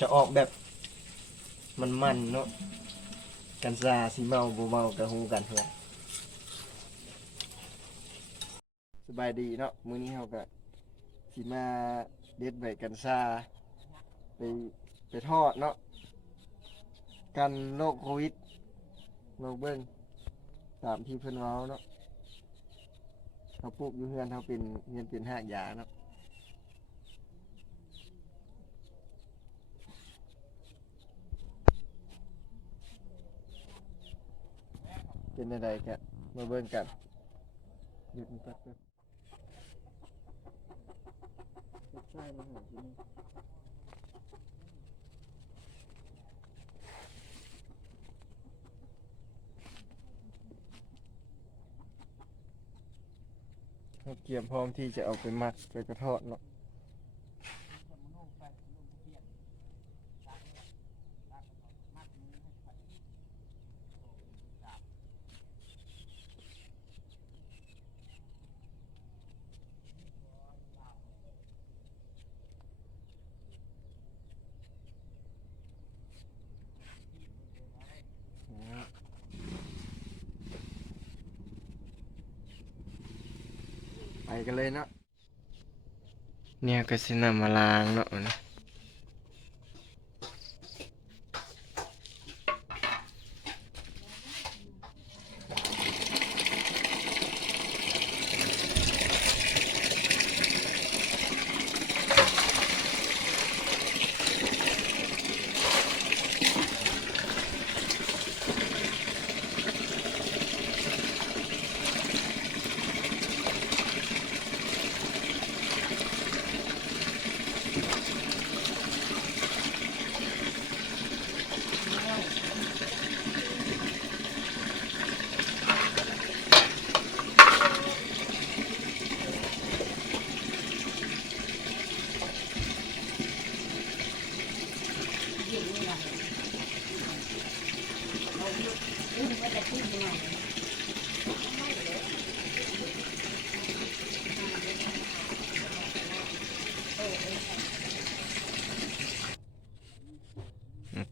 จะออกแบบมันเนาะกันซาสิเมาบ่เมากะฮู้กันเพื่อนสบายดีเนาะมื้อนี้เฮาก็สิมาเด็ดใบกันซาไปทอดเนาะกันโรคโควิดโรคเบิ่งตามที่เพิ่นเว้าเนาะเขาปลูกอยู่เฮือนเขาเป็นหากยาเนาะเป็นอะไรกันมาเบิ่งกันหยุดมันแป๊บเดียวใช่มาหาที่นี่เขาเกี่ยมพร้อมที่จะเอาไปมัดไปกระทอดเนาะไปกันเลยเนาะเนี่ยก็สินำมาล้างเนาะนะ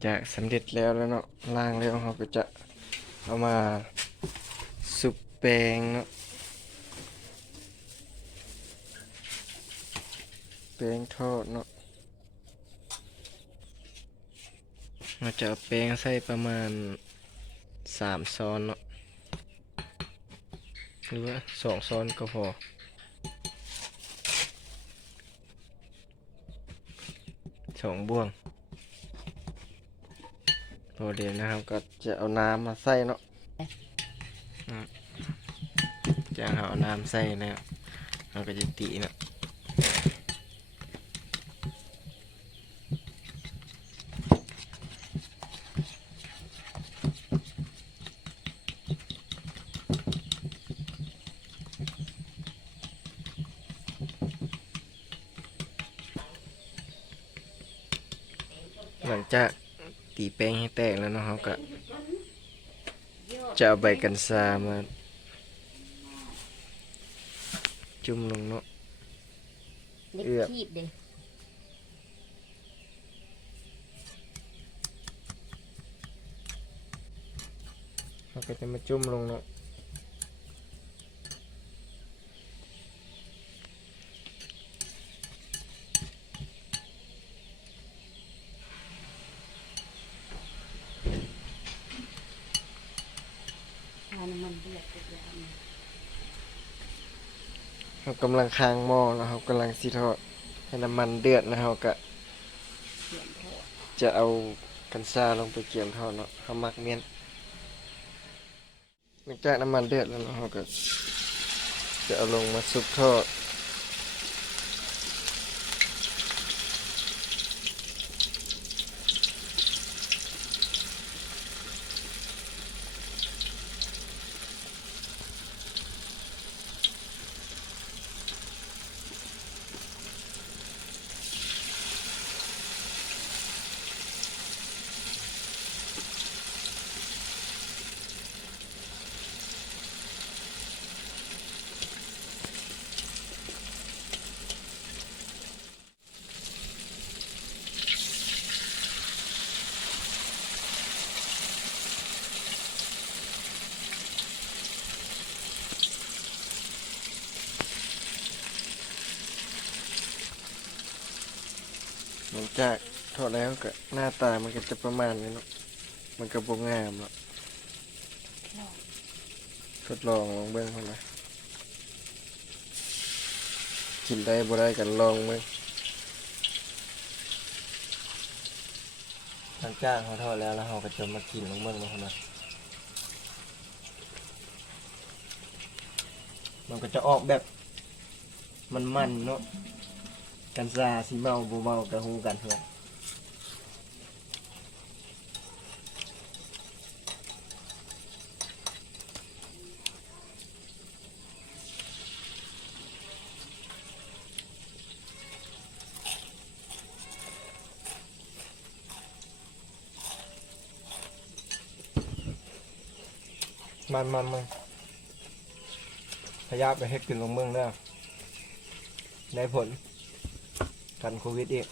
จะสำเร็จแล้วเนาะล้างแล้วเราก็จะเอามาสุบแป้งเนาะแป้งทอดเนาะเราจะเอาแป้งใส่ประมาณ3 ช้อนเนาะหรือว่า2 ช้อนก็พอ2 บ้วงพอเดี๋ยวนะครับก็จะเอาน้ำมาใส่เนาะจะเอาน้ำใส่แล้วเราก็จะตีเนาะหลังจากตีแป้งให้แตกแล้วเนาะเขาก็จะเอาใบกัญชามาจุ่มลงเนาะเเอือบคีบเด้เขาก็จะมาจุ่มลงเนาะน้ำมันเดือดแล้วเขากำลังค้างหม้อแล้วเขากำลังสิทอดให้น้ำมันเดือดแล้วเขาก็จะเอากัญชาลงไปเกี่ยมทอดเนาะเขามักเมียนหลังจากน้ำมันเดือดแล้วเนาะเขาก็จะเอาลงมาซุปทอด จากทอดแล้วก็หน้าตามันก็จะประมาณนี้เนาะมันก็บ่งามเนาะทดลองลองเบิ่งเท่านั้นกินได้บ่ได้กันลองเบิ่งหลังจากเขาทอดแล้วเราก็จะมากินลองเบิ่งเท่านั้นมันก็จะออกแบบมันๆเนาะกันซาสิเมาบ่เมาก็ฮู้กันเท่านั้นมันพยายามไปเฮ็ดกินลงเมืองเด้อได้ผลกันโควิดอีก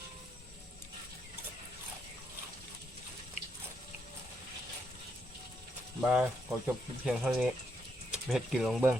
มาขอจบเพียงเท่านี้ไปเฮ็ดกินลงเมือง